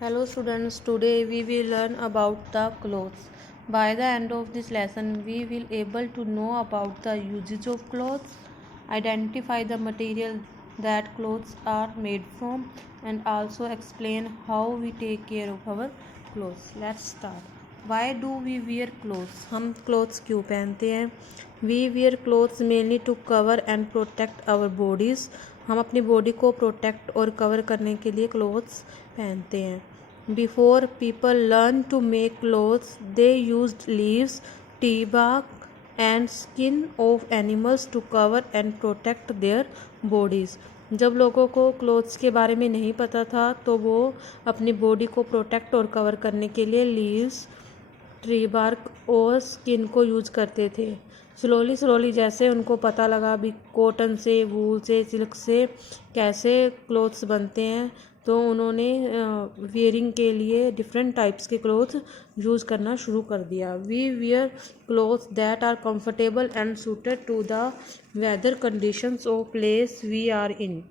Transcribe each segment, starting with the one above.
Hello students, today we will learn about the clothes. By the end of this lesson, we will able to know about the usage of clothes, identify the material that clothes are made from, and also explain how we take care of our clothes. Let's start. Why do we wear clothes? हम clothes क्यों पहनते हैं? We wear clothes mainly to cover and protect our bodies. हम अपनी body को protect और cover करने के लिए क्लोथ्स पहनते हैं। Before people learn to make clothes they used leaves, tree bark and skin of animals to cover and protect their bodies. जब लोगों को क्लोथ्स के बारे में नहीं पता था तो वो अपनी बॉडी को प्रोटेक्ट और कवर करने के लिए लीव्स, ट्री बार्क और स्किन को यूज करते थे। स्लोली जैसे उनको पता लगा भी कॉटन से, वूल से, सिल्क से कैसे क्लोथ्स बनते हैं, तो उन्होंने वियरिंग के लिए डिफरेंट टाइप्स के क्लोथ्स यूज़ करना शुरू कर दिया। We wear clothes that are comfortable and suited to the weather conditions of place we are in.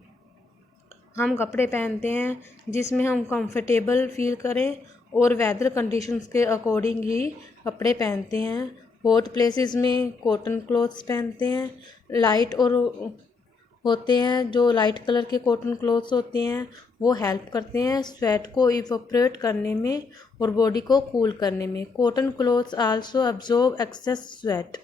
हम कपड़े पहनते हैं जिसमें हम कंफर्टेबल फील करें और वेदर कंडीशंस के अकॉर्डिंग ही कपड़े पहनते हैं। हॉट प्लेसेस में कॉटन क्लॉथ्स पहनते हैं। लाइट और होते हैं जो लाइट कलर के कॉटन क्लॉथ्स होते हैं वो हेल्प करते हैं स्वेट को इवोपरेट करने में और बॉडी को कूल करने में। Cotton clothes also absorb excess sweat.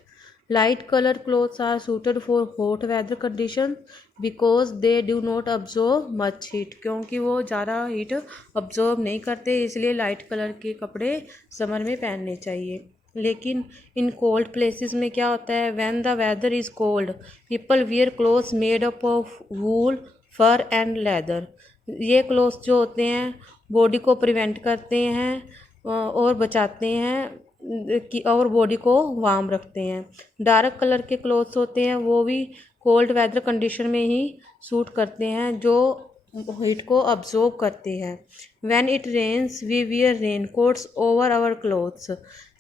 Light colored clothes are suited for hot weather conditions because they do not absorb much heat। क्योंकि वो ज़्यादा हीट अब्जॉर्ब नहीं करते, इसलिए लाइट कलर के कपड़े समर में पहनने चाहिए। लेकिन इन कोल्ड प्लेसेस में क्या होता है, when the weather is cold people wear clothes made up of wool, fur and leather. ये क्लोथ्स जो होते हैं बॉडी को प्रिवेंट करते हैं और बचाते हैं कि और बॉडी को वार्म रखते हैं। डार्क कलर के क्लोथ्स होते हैं वो भी कोल्ड वेदर कंडीशन में ही सूट करते हैं, जो हीट को अब्जॉर्ब करते हैं। When it rains we wear rain coats over our clothes.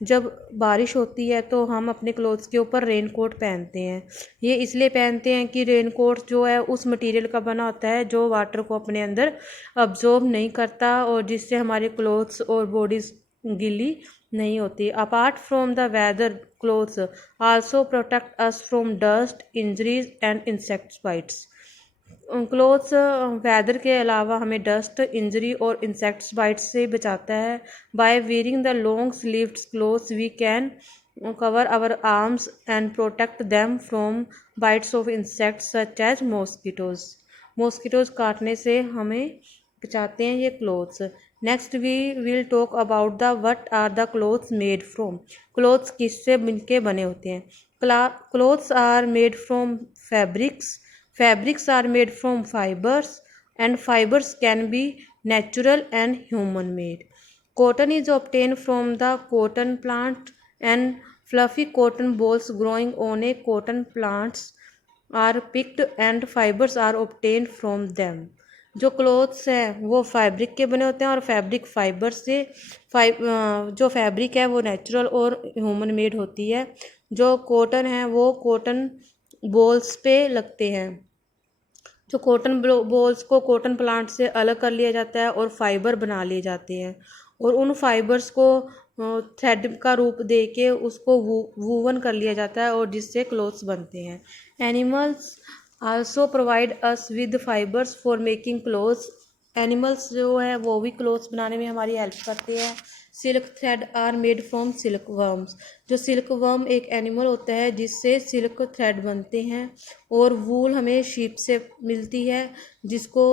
जब बारिश होती है तो हम अपने क्लोथ्स के ऊपर रेन कोट पहनते हैं। ये इसलिए पहनते हैं कि रेन कोट जो है उस मटेरियल का बना होता है जो वाटर को अपने अंदर अब्जॉर्ब नहीं करता और जिससे हमारे क्लोथ्स और बॉडीज़ गीली नहीं होती। Apart from the weather clothes also protect us from dust, injuries and insects bites. Clothes weather के अलावा हमें डस्ट, इंजरी और इंसेक्ट्स बाइट्स से बचाता है। By wearing the long sleeved clothes we can cover our arms and protect them from bites of insects such as mosquitoes. Mosquitoes काटने से हमें बचाते हैं ये clothes. Next we will talk about the what are the clothes made from. Clothes किससे मिलके बने होते हैं? Clothes are made from fabrics. Fabrics are made from fibers and fibers can be natural and human made. Cotton is obtained from the cotton plant and fluffy cotton balls growing on a cotton plants are picked and fibers are obtained from them. जो clothes हैं वो fabric के बने होते हैं और fabric fibre से जो फैब्रिक है वो नेचुरल और ह्यूमन मेड होती है। जो कॉटन है वो कॉटन बॉल्स पे लगते हैं। जो कॉटन बॉल्स को कॉटन प्लांट से अलग कर लिया जाता है और फाइबर बना लिए जाते हैं और उन फाइबर्स को थ्रेड का रूप दे के उसको वूवन कर लिया जाता है और जिससे क्लोथ्स बनते हैं। Animals also provide us with fibres for making clothes. Animals जो है वो भी क्लोथ्स बनाने में हमारी हेल्प करते हैं। Silk thread are made from silk worms. जो सिल्क वर्म एक एनिमल होता है जिससे सिल्क थ्रेड बनते हैं और वूल हमें शीप से मिलती है जिसको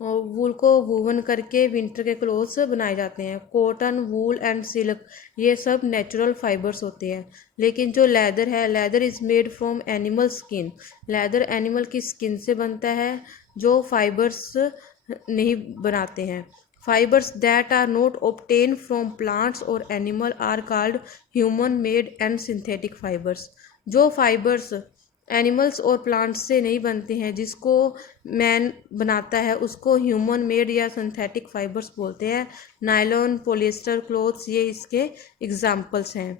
वूल को वूवन करके विंटर के क्लोथ्स बनाए जाते हैं। कॉटन, वूल एंड सिल्क ये सब नेचुरल फाइबर्स होते हैं। लेकिन जो लेदर है, leather is made from animal skin. Leather animal की स्किन से बनता है जो फाइबर्स नहीं बनाते हैं। Fibers that are not obtained from plants or animal are called human made and synthetic fibers। जो फाइबर्स एनिमल्स और प्लांट्स से नहीं बनते हैं जिसको मैन बनाता है उसको ह्यूमन मेड या सिंथेटिक फाइबर्स बोलते हैं। नायलॉन, पॉलिएस्टर क्लोथ्स ये इसके एग्जाम्पल्स हैं।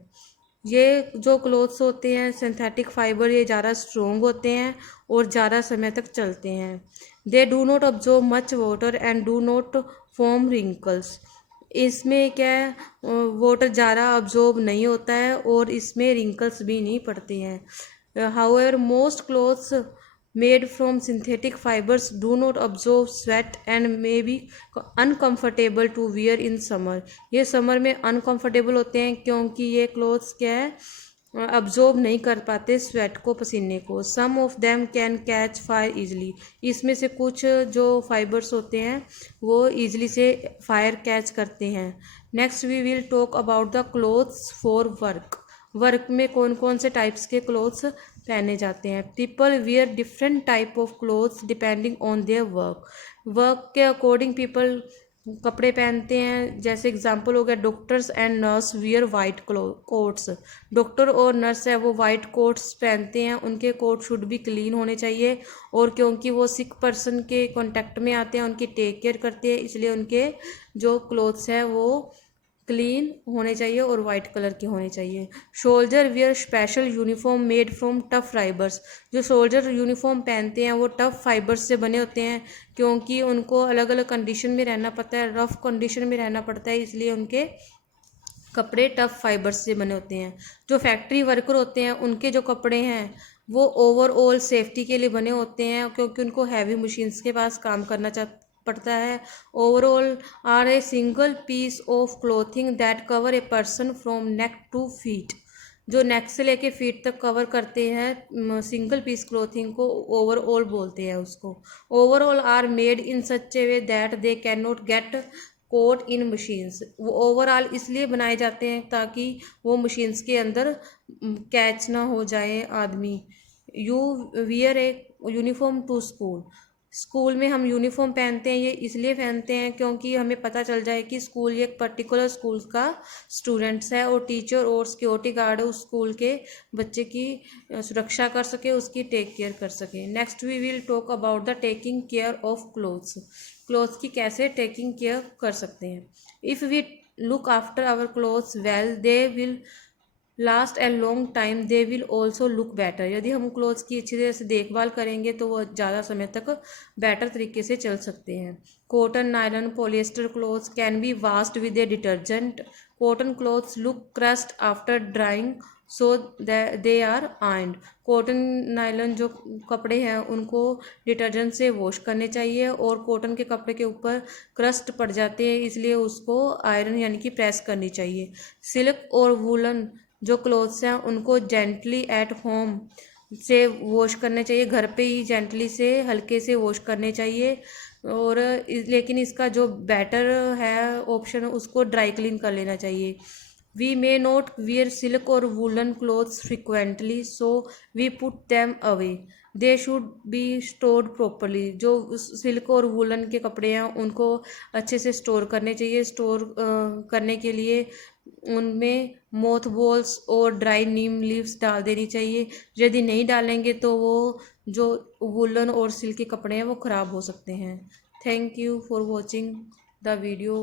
ये जो क्लोथ्स होते हैं सिंथेटिक फाइबर ये ज़्यादा स्ट्रॉन्ग होते हैं और ज़्यादा समय तक चलते हैं। They do not absorb much water and do not form wrinkles. इसमें क्या है, वाटर ज़्यादा अब्जॉर्ब नहीं होता है और इसमें रिंकल्स भी नहीं पड़ते हैं। However most clothes made from synthetic fibres do not absorb sweat and may be uncomfortable to wear in summer. ये समर में अनकम्फर्टेबल होते हैं क्योंकि ये क्लोथ्स क्या है, अब्जॉर्ब नहीं कर पाते स्वेट को, पसीने को। Some of them can catch fire easily. इसमें से कुछ जो फाइबर्स होते हैं वो ईजिली से फायर कैच करते हैं। Next we will talk about the clothes for work. Work में कौन कौन से टाइप्स के क्लोथ्स पहने जाते हैं। People wear different type of clothes depending on their work. Work के अकॉर्डिंग पीपल कपड़े पहनते हैं। जैसे एग्जांपल हो गया, doctors and nurse wear white quotes. Doctor और नर्स है वो वाइट कोट्स पहनते हैं। उनके कोट शुड भी क्लीन होने चाहिए और क्योंकि वो सिक पर्सन के कांटेक्ट में आते हैं, उनकी टेक केयर करते हैं, इसलिए उनके जो क्लोथ्स है वो क्लीन होने चाहिए और वाइट कलर के होने चाहिए। Soldier wear special uniform made from tough fibres. जो सोल्जर यूनिफॉर्म पहनते हैं वो टफ फाइबर्स से बने होते हैं क्योंकि उनको अलग अलग कंडीशन में रहना पड़ता है, रफ कंडीशन में रहना पड़ता है, इसलिए उनके कपड़े टफ फाइबर्स से बने होते हैं। जो फैक्ट्री वर्कर होते हैं उनके जो कपड़े हैं वो ओवरऑल सेफ्टी के लिए बने होते हैं क्योंकि उनको हैवी मशीन्स के पास काम करना पड़ता है। Overall are a single piece of clothing that cover a person from neck to feet. जो नेक से लेके फीट तक कवर करते हैं सिंगल पीस क्लोथिंग को ओवरऑल बोलते हैं उसको। Overall are made in such a way that they can not get caught in machines. वो ओवरऑल इसलिए बनाए जाते हैं ताकि वो मशीन्स के अंदर कैच ना हो जाए आदमी। You wear a uniform to school. School में हम यूनिफॉर्म पहनते हैं, ये इसलिए पहनते हैं क्योंकि हमें पता चल जाए कि स्कूल ये एक पर्टिकुलर स्कूल का स्टूडेंट्स है और टीचर और सिक्योरिटी गार्ड उस स्कूल के बच्चे की सुरक्षा कर सके, उसकी टेक केयर कर सके। Next we will talk about the taking care of clothes. Clothes की कैसे टेकिंग केयर कर सकते हैं। If we look after our clothes well they will last a long time, they will also look better. यदि हम clothes की अच्छी तरह से देखभाल करेंगे तो वो ज़्यादा समय तक बेटर तरीके से चल सकते हैं। Cotton, nylon, polyester clothes can be washed with a detergent. Cotton clothes look crushed after drying so they are ironed. Cotton nylon जो कपड़े हैं उनको डिटर्जेंट से वॉश करने चाहिए और कॉटन के कपड़े के ऊपर क्रस्ट पड़ जाते हैं इसलिए उसको आयरन यानी कि प्रेस करनी चाहिए। सिल्क और वूलन जो क्लोथ्स हैं उनको जेंटली एट होम से वॉश करने चाहिए। घर पे ही जेंटली से हल्के से वॉश करने चाहिए और लेकिन इसका जो बेटर है ऑप्शन उसको ड्राई क्लीन कर लेना चाहिए। We may not wear silk और woollen clothes frequently so we put them away. They should be stored properly. जो सिल्क और वूलन के कपड़े हैं उनको अच्छे से स्टोर करने चाहिए। स्टोर करने के लिए उनमें मोथ बॉल्स और ड्राई नीम लीव्स डाल देनी चाहिए। यदि नहीं डालेंगे तो वो जो वूलन और सिल्क के कपड़े हैं वो ख़राब हो सकते हैं। Thank you for watching the video.